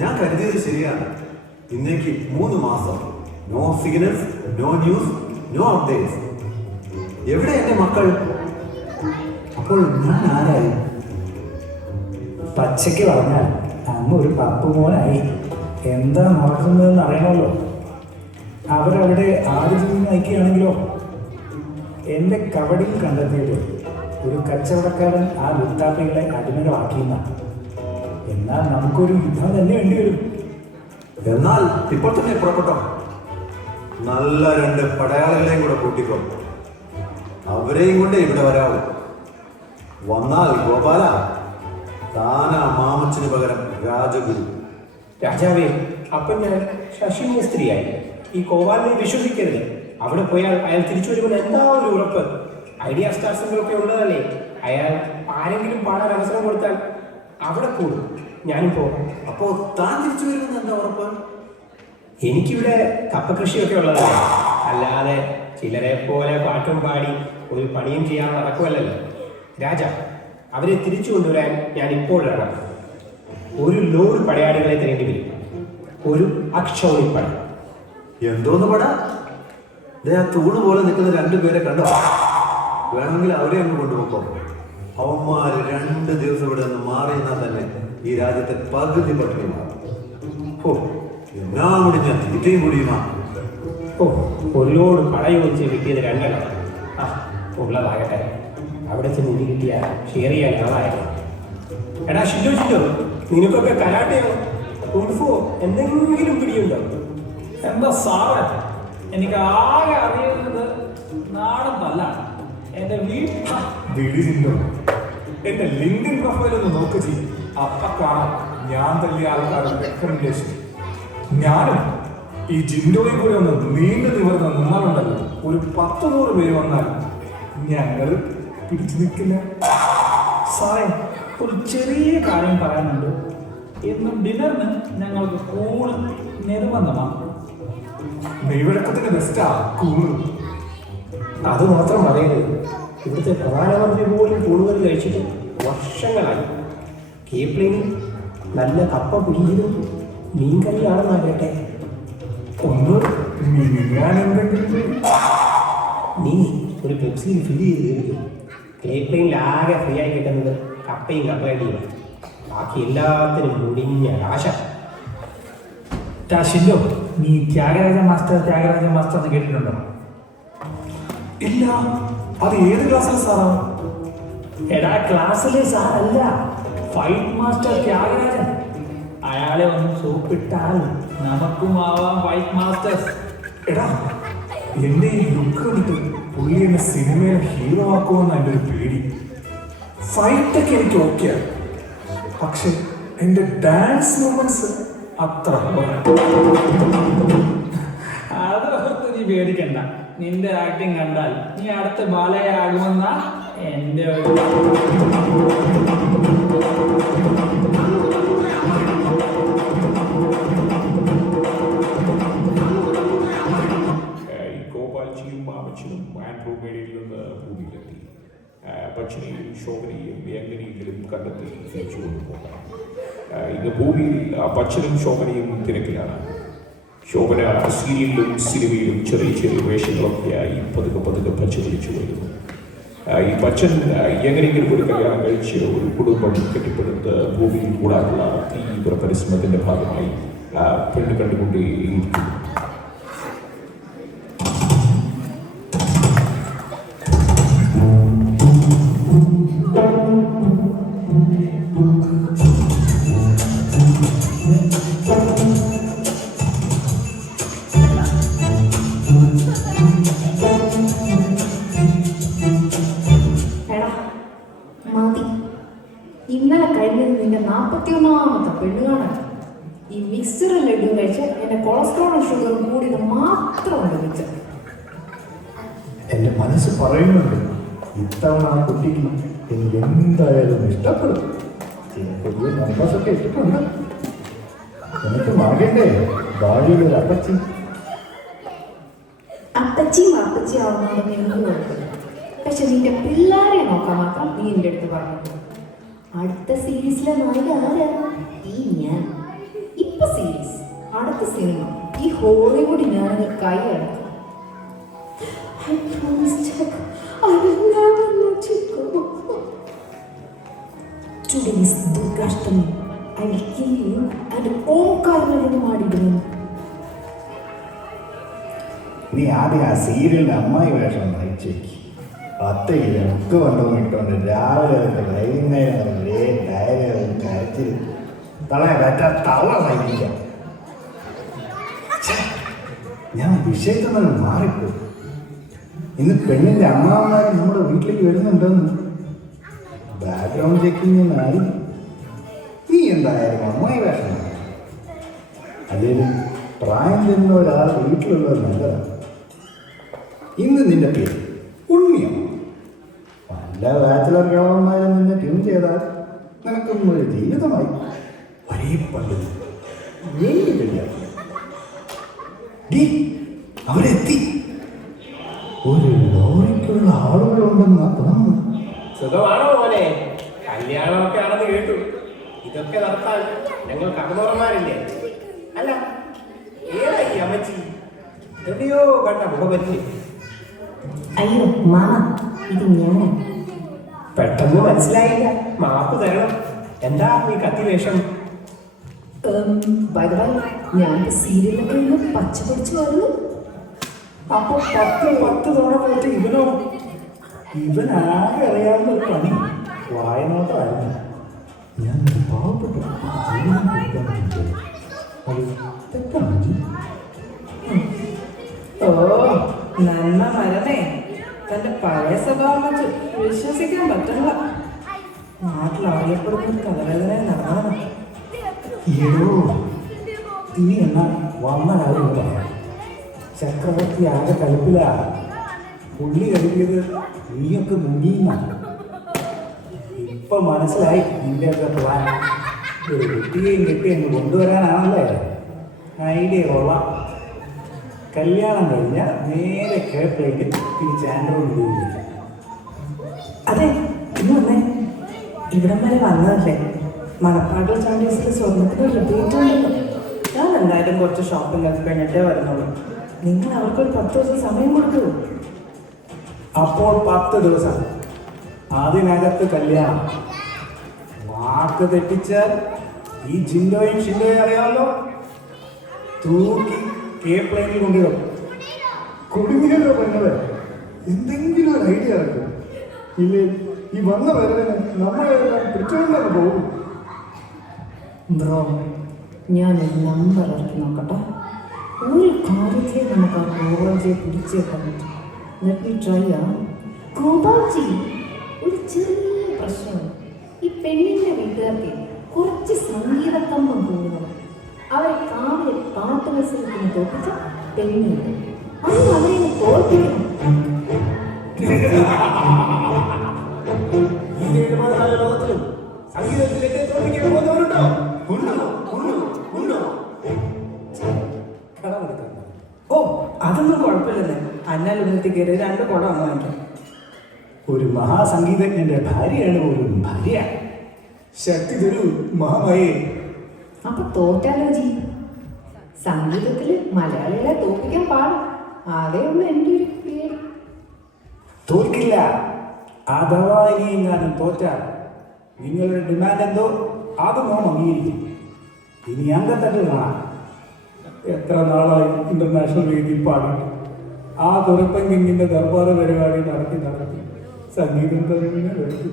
ഞാൻ കരുതിയത് ശരിയാണ്. ഇന്നേക്ക് 3 മാസം no signals, no news, no updates. എവിടെ എന്റെ മക്കൾ? അപ്പോൾ ഞാൻ ആരായി? പച്ചയ്ക്ക് പറഞ്ഞാൽ അങ്ങ് ഒരു പപ്പു മോനായി. എന്താ നടക്കുന്നതെന്ന് അറിയണമല്ലോ. അവരവിടെ ആര് ജീവിതം നയിക്കുകയാണെങ്കിലോ? എൻ്റെ കബഡിയിൽ കണ്ടെത്തിയത് ഒരു കച്ചവടക്കാരൻ ആ ലുത്താപ്പികളെ അടിമകളാക്കിയെന്നാണ്. എന്നാൽ നമുക്കൊരു യുദ്ധം തന്നെ വേണ്ടി വരും. എന്നാൽ ഇപ്പോൾ തന്നെ പുറപ്പെട്ടോ. നല്ല 2 പടയാളികളെയും കൂടെ കൂട്ടിക്കോ. അവരെയും കൊണ്ട് ഇവിടെ വരാവൂ. വന്നാൽ ഗോപാല, താനാ മാമച്ചന് പകരം രാജഗുരു. രാജാവേ, അപ്പം ഞാൻ ശശി മേസ്ത്രിയായി. ഈ കോവാലിനെ വിശ്വസിക്കരുത്. അവിടെ പോയാൽ അയാൾ തിരിച്ചു വരുമ്പോൾ എന്താ ഒരു ഉറപ്പ്? ഐഡിയ സ്റ്റാർസിലൊക്കെ ഉള്ളതല്ലേ. അയാൾ ആരെങ്കിലും പാടാൻ അവസരം കൊടുത്താൽ അവിടെ കൂടും. ഞാനും പോകും. അപ്പോ താൻ തിരിച്ചു വരുന്നത് എന്താ ഉറപ്പ്? എനിക്കിവിടെ കപ്പ കൃഷിയൊക്കെ ഉള്ളതല്ലേ. അല്ലാതെ ചിലരെ പോലെ പാട്ടും പാടി ഒരു പണിയും ചെയ്യാൻ നടക്കുമല്ലോ. രാജ, അവരെ തിരിച്ചു കൊണ്ടുവരാൻ ഞാൻ ഇപ്പോഴാണ്. ഒരു ലോഡ് പടയാളികളെ തരേണ്ടി വരും. ഒരു അക്ഷൗണിപ്പട. എന്തോന്ന് പട? ആ തൂണ് പോലെ നിൽക്കുന്ന 2 പേരെ കണ്ടോ? വേണമെങ്കിൽ അവരെ അങ്ങ് കൊണ്ടുപോക്കോ. അവന്മാർ 2 ദിവസം ഇവിടെ നിന്ന് മാറി നിന്നാൽ തന്നെ ഈ രാജ്യത്തെ പകുതി പട്ടിണി മാറും. ഓ, എന്നാ മുടിഞ്ഞ തീറ്റയും കുടിയുമാ. ഓ, ഒരു ലോഡ് പടയോടിച്ച് കിട്ടിയത് 2 എണ്ണം. ആ, ഉള്ളതാകട്ടെ. അവിടെ ചെന്ന് ഇടി കിട്ടിയ ഷെയർ ചെയ്യാൻ ആളായിരുന്നു. എടാ ഷിജോ, നിനക്കൊക്കെ കരാട്ടയോ കുംഫോ എന്തെങ്കിലും പിടിയുണ്ടോ? എന്താ സാറേ, എനിക്ക് ആകെ അറിയുന്നത് നാടൻ തല്ലാണ്. എൻ്റെ ദിലീപിന്റെ എന്റെ ലിങ്ക്ഡിൻ പ്രൊഫൈൽ ഒന്ന് നോക്ക് ചെയ്യും. അപ്പ കാണാം ഞാൻ തല്ലിയ ആൾക്കാരുടെ റെക്കമെൻഡേഷൻ. ഞാനും ഈ ജിൻഡോയും കൂടെ ഒന്ന് നീണ്ടു നിവർന്ന് നിന്നാലുണ്ടല്ലോ, ഒരു 10-100 പേര് വന്നാൽ ഞങ്ങൾ പിടിച്ചു നിൽക്കില്ല. സാറേ, ഒരു ചെറിയ കാര്യം പറയാനുണ്ട്. ഇന്നും ഡിന്നറിന് ഞങ്ങൾക്ക് കൂണ് നിർബന്ധമാണ്. നെയ്വഴക്കത്തിന്റെ ബെസ്റ്റാ കൂണ്. അത് മാത്രം പറയരുത്. ഇവിടുത്തെ പ്രധാനമന്ത്രി പോലും കൂടുതൽ കഴിച്ചിട്ട് വർഷങ്ങളായി. കേപ്ലിന് നല്ല കപ്പ പിടിയതും മീൻകറിയാണെന്നാകട്ടെ. ഒന്ന് മിനിങ്ങാൻ എന്തെങ്കിലും. നീ ഒരു പെപ്സിയിൽ ഫില്ല് ചെയ്ത് തരും. കേക്ക് ആകെ ഫ്രീ ആയി കിട്ടുന്നത് കപ്പയും കപ്പയടിയും. ബാക്കി എല്ലാത്തിനും മുടിഞ്ഞ ആശ. ഷിൻഡോ, നീ ത്യാഗരാജ മാസ്റ്റർ എന്ന് കേട്ടിട്ടുണ്ടോ? ഇല്ല, അത് ഏത് ക്ലാസ്സിലെ സാറാ? എടാ, ക്ലാസ്സിലെ സാറല്ല, ഫൈറ്റ് മാസ്റ്റർ ത്യാഗരാജൻ. അയാളെ ഒന്ന് സോപ്പിട്ടാൽ നമുക്കും ആവാം ഫൈറ്റ് മാസ്റ്റേഴ്സ്. എടാ, എന്റെ ഈ ലുക്ക് കണ്ടിട്ട് പുള്ളി എന്നെ സിനിമയിൽ ഹീറോ ആക്കുമെന്ന് എൻ്റെ ഒരു പേടി. ഫൈറ്റൊക്കെ എനിക്ക് ഓക്കെയാണ്, പക്ഷെ എൻ്റെ ഡാൻസ് മൂവ്മെന്റ്സ് അത്ര അതോർത്ത് നീ പേടിക്കണ്ട. നിന്റെ ആക്ടിങ് കണ്ടാൽ നീ അടുത്ത ബാലയാകുമെന്നാ എൻ്റെ ഒരു ഗോപാൽജിയും മാമച്ചനും ആൻഡ്രോമേഡയിൽ നിന്ന് ഭൂമിയിലെത്തി. പച്ചനെയും ശോഭനയും എങ്ങനെയെങ്കിലും കണ്ടെത്തി തിരിച്ചു കൊണ്ടുപോകാം. ഇന്ന് ഭൂമിയിൽ പച്ചനും ശോഭനയും തിരക്കിലാണ്. ശോഭന സീരിയലിലും സിനിമയിലും ചെറിയ ചെറിയ വേഷങ്ങളൊക്കെയായി പതുക്കെ പച്ച പിടിച്ചു വരുന്നു. ഈ പച്ചൻ എങ്ങനെയെങ്കിലും ഒരു കല്യാണം കഴിച്ച് ഒരു കുടുംബം കെട്ടിപ്പടുത്ത് ഭൂമിയിൽ കൂടാനുള്ള തീവ്ര പരിശ്രമത്തിന്റെ ഭാഗമായി പെണ്ണ് കണ്ടുകൊണ്ടേയിരിക്കുന്നു. ഇന്നലെ കഴിഞ്ഞത് നിന്റെ 41ാമത്തെ പെണ്ണ് കാണാൻ. ഈ മിക്സറും ലഡ്ഡും കഴിച്ച് എന്റെ കൊളസ്ട്രോളും ഷുഗറും കൂടിയത് മാത്രമുണ്ട് മിച്ചം. എൻ്റെ മനസ്സ് പറയുന്നുണ്ട്, ഇത്തവണ ആ കുട്ടിക്ക് എനിക്ക് എന്തായാലും ഇഷ്ടപ്പെടും. ചില പുതിയ നമ്പേഴ്സൊക്കെ ഇട്ടിട്ടുണ്ട്. എനിക്ക് മാറിയണ്ടേ ഭാര്യയിലൊരു അപ്പച്ചി. അപ്പച്ചിയും ആവുന്നതൊന്നും എനിക്ക് കുഴപ്പമില്ല. പക്ഷെ നിന്റെ പിള്ളേരെ നോക്കാൻ മാത്രം നീ എൻ്റെ അടുത്ത് പറഞ്ഞു. അടുത്ത സീരീസിലെ നായിക ആരാ? ഈ ഞാൻ. ഇപ്പൊ സീരീസ്, അടുത്ത സിനിമ, ഈ ഹോളിവുഡ് ഞാനത് കൈ അടക്കും. I promise, Jack, I will never let you go. Today is Durgashtami. I will kill you and ഓംകാരനെ മാടിയിടുന്നു. നീ ആദ്യം ആ സീരിയലിൻ്റെ അമ്മായി വേഷം നയിച്ചേക്ക്. 10 കിലോ ഒക്കെ കൊണ്ടുവന്നിട്ടുണ്ട്. രാവിലെ തൊട്ട് വൈകുന്നേരം ഒരേ ഡയറി കരച്ചിൽ. തളയെ പറ്റ തവള നയിക്കാം. ഞാൻ വിഷയത്തിൽ നിന്ന് മാറിപ്പോയി. ഇന്ന് പെണ്ണിൻ്റെ അമ്മാവന്മാർ നമ്മുടെ വീട്ടിലേക്ക് വരുന്നുണ്ടെന്ന് ബാക്ക്ഗ്രൗണ്ട് ചെക്കിങ്ങിനായി. നീ എന്തായാലും അമ്മായി വേഷം. അല്ലെങ്കിൽ പ്രായം ചെന്ന ഒരാൾ വീട്ടിലുള്ളത് നല്ലതാണ്. ഇന്ന് നിന്റെ പേര് ഉണ്ണിയോ? പല ബാച്ചിലർ ഗവൺമാരും നിന്നെ ട്യൂൺ ചെയ്താൽ നിനക്കൊന്നും ഒരു ജീവിതമായി. ഒരേ പള്ളി വേണ്ടി കഴിയാം. അവരെത്തി. ഒരു ലോറിക്കുള്ള ആളുകളുണ്ടെന്നാ തോന്നുന്നു. സുഖമാണോ മോനെ? കല്യാണമൊക്കെ ആണെന്ന് കേട്ടു. ഇതൊക്കെ നടത്താൻ ഞങ്ങൾ കടന്നുറമാരില്ലേ? അല്ല, ഏതായി അമ്മച്ചി? എവിടെയോ കണ്ട മുഖപറ്റി. അയ്യോ മാമ, ഇത് ഞാൻ. പെട്ടെന്ന് മനസ്സിലായില്ല, മാപ്പ് തരണം. എന്താ ഈ കത്തി വേഷം? ഞാൻ സീരിയലൊക്കെ ഇന്ന് പച്ച പിടിച്ച് വരുന്നു. അപ്പൊ 10 തവണ പോയിട്ട് ഇവനോ? ഇവനാകെ അറിയാവുന്ന ഒരു പണി വായനോട്ടമായിരുന്നു. ഞാൻ പാവപ്പെട്ടു ജീവിതം കൊടുക്കാൻ വേണ്ടി. അത് തെറ്റാണ്. ഓ നന്മ മരമേ, തന്റെ പഴയ സ്വഭാവം വെച്ച് വിശ്വസിക്കാൻ പറ്റില്ല. നാട്ടിൽ അറിയപ്പെടുന്ന തലവേദന നടന്നതാണ്. ഏടോ, ഇനി എന്നാ വന്ന കാര്യം പറയാം. ചക്രവർത്തി ആകെ കലിപ്പിലാ. പുള്ളി കരുതിയത് നീയൊക്കെ മുങ്ങിയെന്നാണ്. ഇപ്പൊ മനസ്സിലായി നിന്റെയൊക്കെ പ്ലാൻ. ഒരു കുട്ടിയെയും കെട്ടി അങ്ങ് കൊണ്ടുവരാനാണല്ലേ? ഐഡിയ കൊള്ളാം. കല്യാണം കഴിഞ്ഞാൽ നേരെ കേരളത്തിലേക്ക് തിരിച്ച് ആൻഡ്രോയിഡ് ഉപയോഗിക്കും. അതെ, ഇന്ന് വന്നേ. ഇവിടം വരെ വന്നതല്ലേ? മണപ്പാട്ടിൽ ചാണ്ടിയസിൽ സ്വർണ്ണത്തിന് റിപ്പീറ്റ് ഉണ്ടല്ലോ. എന്തായാലും കുറച്ച് ഷോപ്പിംഗ് ഒക്കെ കഴിഞ്ഞിട്ടേ വരുന്നുള്ളൂ. നിങ്ങൾ അവർക്കൊരു 10 ദിവസം സമയം കൊടുക്കൂ. അപ്പോൾ 10 ദിവസം, അതിനകത്ത് കല്യാണം. വാക്ക് തെറ്റിച്ചാൽ ഈ ജിൻഡോയും ഷിൻഡോയും അറിയാമല്ലോ, തൂക്കി പ്ലെയിനിൽ കൊണ്ടിടും. കുടുങ്ങിയല്ലോ പെങ്ങളെ, എന്തെങ്കിലും ഒരു ഐഡിയ ഇറക്കും. ഇല്ലേ ഈ വന്ന വരവിന് നമ്മളെല്ലാം പിടിച്ചുകൊണ്ടാണ് പോകും. ബ്രോ, ഞാനൊരു നമ്പർ ഇറക്കി നോക്കട്ടെ. ഒരു കാര്യത്തിൽ നമുക്ക് ആ ഗോപാൽജിയെ പിടിച്ചു വെക്കാൻ പറ്റും. Let me try. ഗോപാൽജി, ഒരു ചെറിയ പ്രശ്നം. ഈ പെണ്ണിന്റെ വീട്ടുകാർക്ക് കുറച്ച് സംഗീതക്കമ്പം കൂടുതൽ. അവരെ കാവിലെ പാട്ട് മത്സരത്തിന് തോപ്പിച്ച പെണ്ണുണ്ട്. അത് അവരെ തോൽപ്പിക്കണം. ഈ 74 ലോകത്തിലും സംഗീതത്തിലേക്ക് തോൽപ്പിക്കാൻ പോകുന്നവരുണ്ടോ? ഓ, അതൊന്നും കുഴപ്പമില്ലെന്നേ. അന്നാലുന്നത്തി കയറി 2 കുടം വാങ്ങിക്കാം. ഒരു മഹാസംഗീതജ്ഞന്റെ ഭാര്യയാണ് പോലും ഭാര്യ. ശക്തി തരൂ മഹാമായേ. അപ്പൊ തോറ്റാലോ ജി? സംഗീതത്തില് മലയാളികളെ തോൽപ്പിക്കാൻ പാടും. അതേ ഉള്ളൂ എൻ്റെ ഒരു പേര്. തോൽക്കില്ല. അഥവാ ഇനി എങ്ങാനും തോറ്റാൽ നിങ്ങളുടെ ഡിമാൻഡ് എന്തോ അത് നാം അംഗീകരിക്കും. ഇനി അംഗത്തട്ട് കാണാം. എത്ര നാളായി ഇന്റർനാഷണൽ വേദിയിൽ പാടിയിട്ട്. ആ തുറപ്പൻ കിങ്ങിന്റെ ദർബാർ പരിപാടി നടത്തി സംഗീതം തന്നെ വരുത്തി.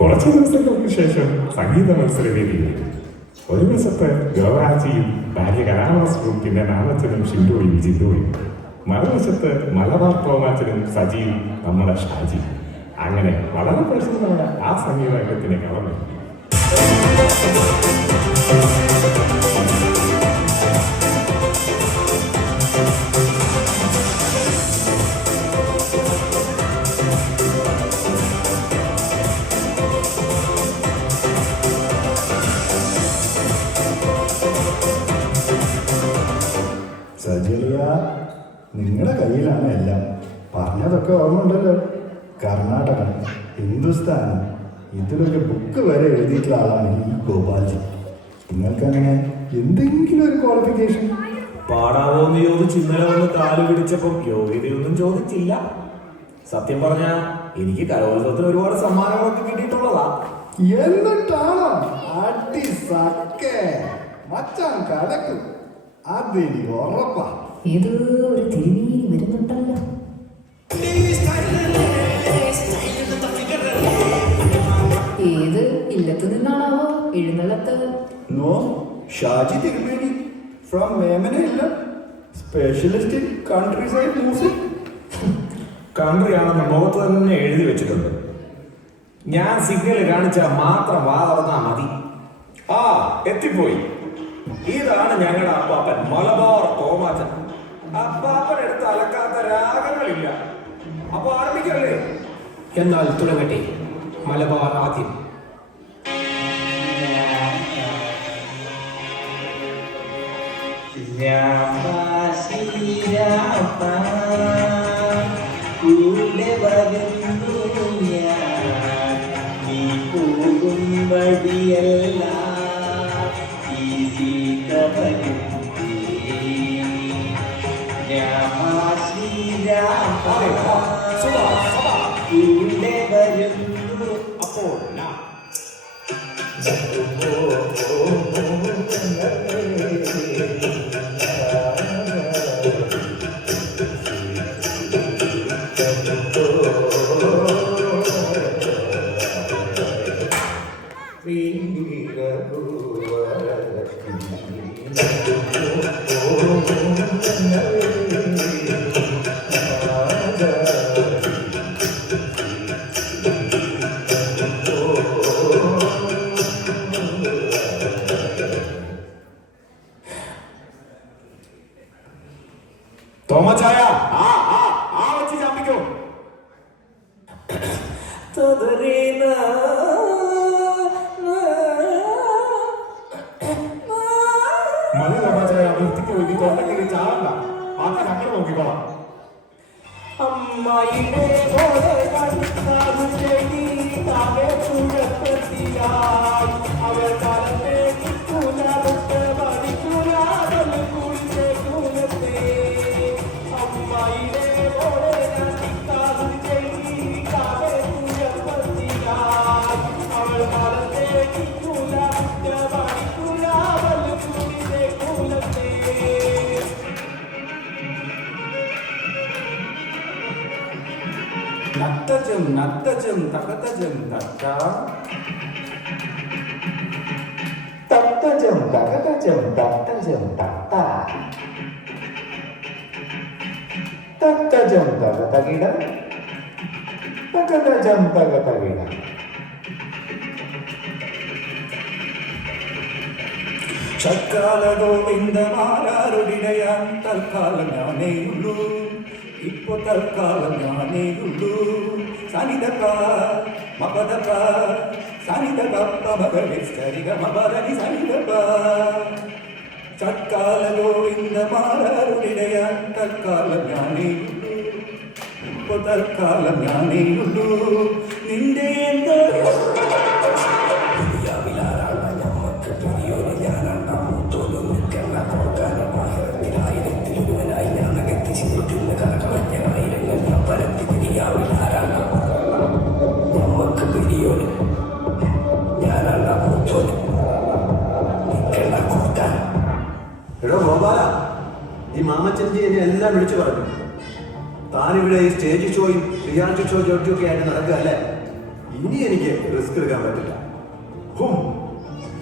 കുറച്ചു ദിവസങ്ങൾക്ക് ശേഷം സംഗീത മത്സരവേദിയിൽ ഒരു വശത്ത് ഗോവാജിയും ഭാര്യ കലാവാസും പിന്നെ നാമച്ചനും ഷിൻഡോയും ജിൻഡോയും, മറുവശത്ത് മലബാർ തോമാച്ചനും സജിയും നമ്മുടെ ഷാജി. അങ്ങനെ വളരെ പ്രസിദ്ധമായ ആ സംഗീത രംഗത്തിന് കളമേ. സജിലിയ, നിങ്ങളുടെ കയ്യിലാണ് എല്ലാം. പറഞ്ഞതൊക്കെ ഓർമ്മ ഉണ്ടല്ലോ. കർണാടക, ഹിന്ദുസ്ഥാൻ, ഇതിലൊക്കെ ബുക്ക് വരെ എഴുതിയിട്ടുള്ള ആളാണ് ഈ ഗോപാൽജി. നിങ്ങൾക്കങ്ങനെ എന്തെങ്കിലും ഒരു ക്വാളിഫിക്കേഷൻ? പാടാവോന്ന് ചോദിച്ച് ഇന്നലെ വന്ന് കാല് പിടിച്ചപ്പം യോഗ്യതയൊന്നും ചോദിച്ചില്ല. സത്യം പറഞ്ഞാ എനിക്ക് കലോത്സവത്തിന് ഒരുപാട് സമ്മാനങ്ങളൊക്കെ കിട്ടിയിട്ടുള്ളതാ. എന്നിട്ടാണോ അടി സക്കേ മച്ചാൻ കടക്കും? അതെനി ഉറപ്പാ. ഇത് ഒരു തിരുമേനി വരുന്നുണ്ടല്ലോ. ഏത് ഇല്ലത്ത് നിന്നാണാവോ എഴുന്നള്ളത്ത്? നോ, ഷാജി തിരുമേനി ഫ്രം മേമനയില്ല, specialist in countryside music. Country ആണെന്ന് മുഖത്ത് തന്നെ എഴുതി വെച്ചിട്ടുണ്ട്. ഞാൻ സിഗ്നൽ കാണിച്ചാൽ മാത്രം വാ തുറന്നാ മതി. ആ, എത്തിപ്പോയി. ഇതാണ് ഞങ്ങളുടെ അപ്പാപ്പൻ മലബാർ തോമാച്ചൻ. അപ്പാപ്പൻ എടുത്ത് അലക്കാത്ത രാഗങ്ങളില്ല. അപ്പൊ ആരംഭിക്കല്ലേ? എന്നാൽ തുടങ്ങട്ടെ. മലബാർ ആദ്യം. കൂടെ വരുന്നു ഞാൻ, നീ പോകും വഴിയല്ല ഈസി കൂടെ വരുന്നു. അപ്പോൾ തോമച്ചായ ആ വെച്ച് ചാമ്പിക്കോ. മതി തോമച്ചായ, അമ്മയുടെ പോലെ കണ്ണാകുഴി താകെ കുഴപ്പത്തിലായി അവർ കാലത്തെ കുലത്തെ പഠിക്കുലാതൽ കുളിത്തെ കുലത്തെ അമ്മയുടെ പോലെ കണ്ണാകുഴി താകെ കുഴപ്പത്തിലായി അവർ കാലത്തെ കുലത്തെ പഠിക്കുലാതൽ കുളിത്തെ കുലത്തെ നത്തജം നത്തജം തകതജം തത്ത തത്തജം തകതജം തത്തജം തത്ത തത്തജം തകതകിട തകതജം തകതകിട ഷക്കാല ഗോവിന്ദമാരാരുടിടയാൻ തൽക്കാലം ഞാനേയുള്ളൂ ഇപ്പൊ തൽക്കാലം ഞാനേയുള്ളൂ സനിതപ്പ മപദപ്പ സനിതപ്പ മകരി സരിഗ മപദനി സനിതപ്പ ഷക്കാല ഗോവിന്ദമാരാരുടിടയാൻ തൽക്കാലം ഞാനേയുള്ളൂ ഇപ്പൊ തൽക്കാലം ഞാനേയുള്ളൂ നിന്റെ എന്തോ എടോ ഗോപാല, ഈ മാമച്ചൻജി എന്നെ എല്ലാം വിളിച്ചു പറഞ്ഞു. താനിവിടെ ഈ സ്റ്റേജ് ഷോയും റിയാലിറ്റി ഷോ ജോട്ടിയൊക്കെ ആയിട്ട് നടക്കുകയല്ലേ. ഇനി എനിക്ക് റിസ്ക് എടുക്കാൻ പറ്റില്ല.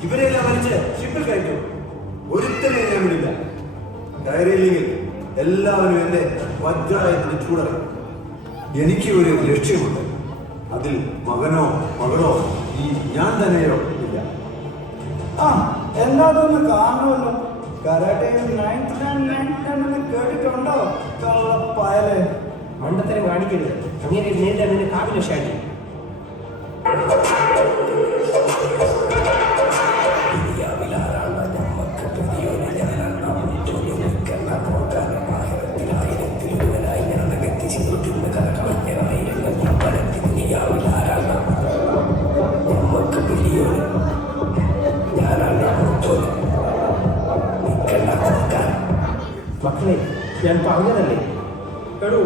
ഇവരെല്ലാം വലിച്ച് ഷിപ്പിൽ കയറ്റും. ഒരുത്തനെ ഞാൻ വിടില്ല. കയറിയില്ലെങ്കിൽ എല്ലാവരും എന്റെ വജ്രായത്തിന് ചൂടറി. എനിക്ക് ഒരു ലക്ഷ്യമുണ്ട്. അതിൽ മകനോ മകളോ ഈ ഞാൻ തന്നെയോ ഇല്ല. ആ എന്താതൊന്ന് കാണുമല്ലോ. കരാട്ടയിൽ 9th ലാൻഡ് കേട്ടിട്ടുണ്ടോ? കള്ളപ്പായലേ. മണ്ടത്തരം കാണിക്കരുത്. അങ്ങനെ നേരിടാൻ നിന്നെ കാവിലെ ഷാജി. മക്കളെ, ഞാൻ പറഞ്ഞതല്ലേ, എടോ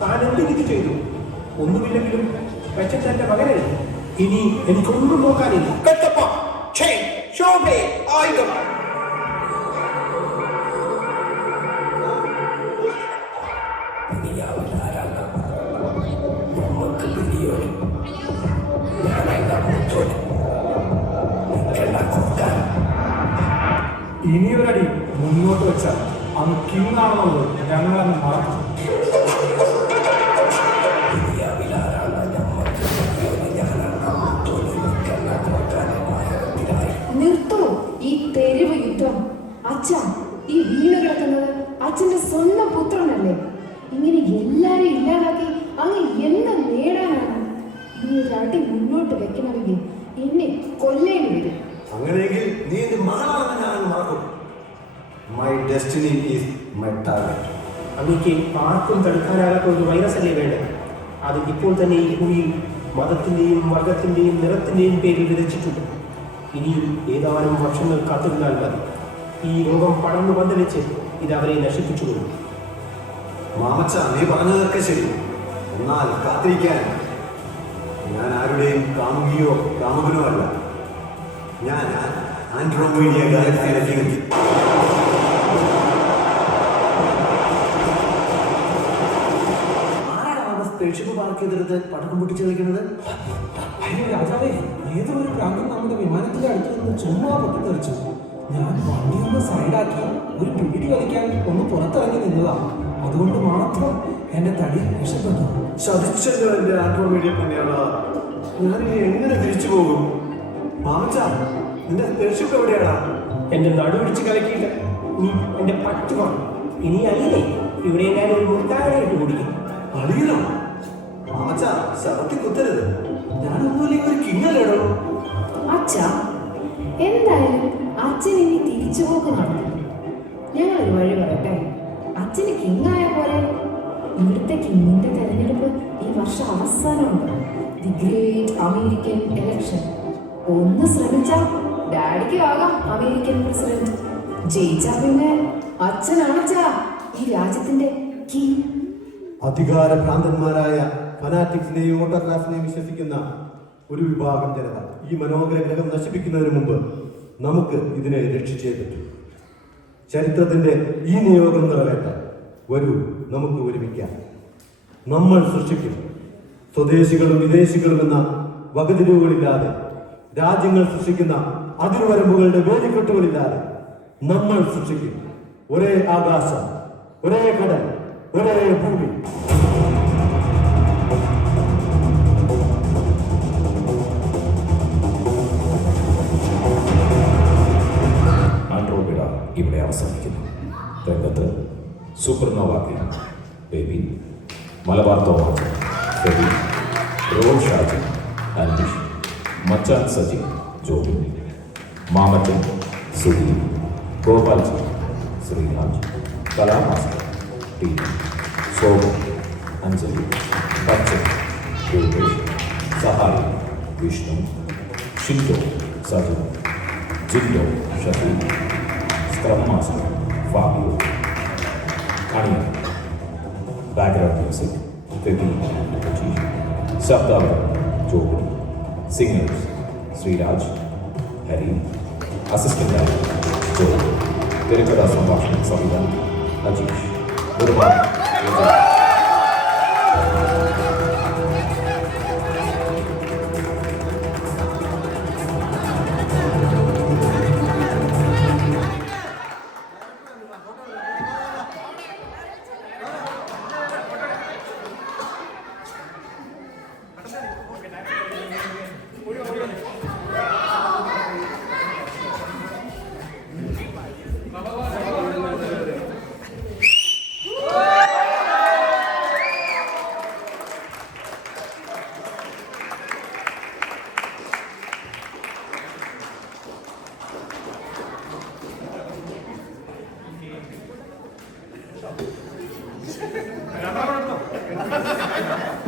താൻ എന്തെങ്കിലും ചെയ്തു. ഒന്നുമില്ലെങ്കിലും വെച്ചെന്റെ മകനെ ഇനി എനിക്കൊന്നും നോക്കാനില്ല. ആയുധം ഇനിയൊരടി മുന്നോട്ട് വെച്ചാൽ അങ്ങ് കിങ്ങാണെന്നുള്ളത് ഞങ്ങളങ്ങ് മറക്കും. നിർത്തൂ ഈ തെരുവ് യുദ്ധം. അച്ഛ, ഈ വീണ് കിടക്കുന്നത് അച്ഛന്റെ സ്വന്തം പുത്രനല്ലേ? ഇങ്ങനെ എല്ലാരെയും ഇല്ലാതാക്കി അങ്ങ് എന്ത് നേടാനാണ്? ഈ ഒരു അടി മുന്നോട്ട് വെക്കണമെങ്കിൽ എന്നെ കൊല്ലേണ്ടി വരും. അങ്ങനെയെങ്കിൽ നീ എന്റെ മകളാണെന്ന് ഞാൻ മറക്കും. My destiny is my target. അങ്ങേക്ക് ആർക്കും തടുക്കാനാകാത്ത ഒരു വൈറസ് അല്ലേ വേണ്ടത്? അത് ഇപ്പോൾ തന്നെ ഈ ഭൂമിയിൽ മതത്തിന്റെയും വർഗത്തിന്റെയും നിറത്തിന്റെയും പേരിൽ വിതച്ചിട്ടുണ്ട്. ഇനിയും ഏതാനും വർഷങ്ങൾ കാത്തിരുന്നാൽ മതി. ഈ രോഗം പടർന്നു പന്തലിച്ച് ഇത് അവരെ നശിപ്പിച്ചുകൊള്ളും. മാമച്ച, നീ പറഞ്ഞതൊക്കെ ശരി. എന്നാൽ കാത്തിരിക്കാൻ ഞാൻ ആരുടെയും കാമുകിയോ കാമുകനോ അല്ല. ഞാൻ ആൻഡ്രോമീഡിയ ഗാലക്സിയിലെത്തി. ആരാണ് സ്പേസ്ഷിപ്പ് പാർക്ക് ചെയ്തെടുത്ത് പടക്കം പൊട്ടിച്ച് കളിക്കുന്നത്? അയ്യോ രാജാവേ, ഏതോ ഒരു പ്രാന്തം നമ്മുടെ വിമാനത്തിന്റെ അടുത്ത് നിന്ന് ചുമ്മാ പൊട്ടിത്തെറിച്ചു. ഞാൻ വണ്ടി ഒന്ന് സൈഡാക്കി ഒരു പിടി വലിക്കാൻ ഒന്ന് പുറത്തിറങ്ങി നിന്നതാണ്. അതുകൊണ്ട് മാത്രം എന്റെ തടി രക്ഷപ്പെട്ടു. ചതിച്ചല്ലോ എന്റെ ആൻഡ്രോമീഡിയ പുണ്യാള. ഞാനിനി എങ്ങനെ തിരിച്ചു പോകും? മാമച്ച, നിന്റെ സ്പേസ്ഷിപ്പ് എവിടെയാടാ? എന്റെ നടുപിടിച്ച് കളിക്കില്ല. നീ എന്റെ പറ്റുമാണ്. ഇനി അല്ലേ ഇവിടെ ഞാൻ ഒരു മുട്ടായിട്ട് കുടിക്കും. അറിയണോ മാമച്ച? ശവത്തി കുത്തരുത്. ഞാനൊന്നുമില്ലെങ്കിൽ ഒരു കിങ്ങല്ലേടോ. അച്ഛ, എന്തായാലും അച്ഛൻ ഇനി തിരിച്ചുപോക്ക് നടത്തും. ഞങ്ങളൊരു വഴി പറയട്ടെ. അച്ഛന് കിങ്ങായ പോലെ ഇവിടുത്തെ കിങ്ങിന്റെ തെരഞ്ഞെടുപ്പ് ഈ വർഷം അവസാനമുണ്ട്. The great American election. ഒന്ന് ശ്രമിച്ചാ ഡാഡിക്ക് ആകാം അമേരിക്കൻ പ്രസിഡന്റ്. ജയിച്ചാ പിന്നെ അച്ഛനാണച്ചാ ഈ രാജ്യത്തിന്റെ കിങ്. അധികാരഭ്രാന്തന്മാരായ ഫനാറ്റിക്സിനെയും ഓട്ടോക്രാഫിനെയും വിശ്വസിക്കുന്ന ഒരു വിഭാഗം ജനത ഈ മനോഹര ഗ്രഹം നശിപ്പിക്കുന്നതിന് മുമ്പ് നമുക്ക് ഇതിനെ രക്ഷിച്ചേ പറ്റൂ. ചരിത്രത്തിന്റെ ഈ നിയോഗം നിറവേറ്റാൻ വരൂ, നമുക്ക് ഒരുമിക്കാം. നമ്മൾ സൃഷ്ടിക്കും. സ്വദേശികളും വിദേശികളും എന്ന വകതിരിവുകളില്ലാതെ രാജ്യങ്ങൾ സൃഷ്ടിക്കുന്ന അതിർവരമ്പുകളുടെ വേലിക്കെട്ടുകളില്ലാതെ നമ്മൾ സൃഷ്ടിക്കും. ഒരേ ആകാശം, ഒരേ കടൽ, ഒരേ ഭൂമി. ആൻഡ്രോമിഡ ഇവിടെ അവസാനിക്കുന്നു. രംഗത്ത് സൂപ്പർനോവാക്കി, ബേബി, മലബാർ തോമസ്, ഫെബി, റോൾ ഷാജി, അനീഷ്, മച്ചാൻ സജി, ജോബി, മാമച്ചൻ, സുധി, ഗോപാൽജി, ശ്രീരാജ്, കലാമാസ്റ്റർ, ടി, സോമൻ, അഞ്ജലി, ബച്ചൻ, രൂപേഷ്, സഹായി, Vishnu, Shindo, Saju, Jindo, Shafi, scrum master, Fabio, അണിയ, ബാക്ക്ഗ്രൗണ്ട് മ്യൂസിക്, ഫെബി, രജീഷ്, ശബ്ദാവതരണം, Joby, singers, Sreeraj, Hari, assistant director, Joby, തിരക്കഥാ സംഭാഷണ സംവിധാനം, അജീഷ്, നിർമ്മാണം,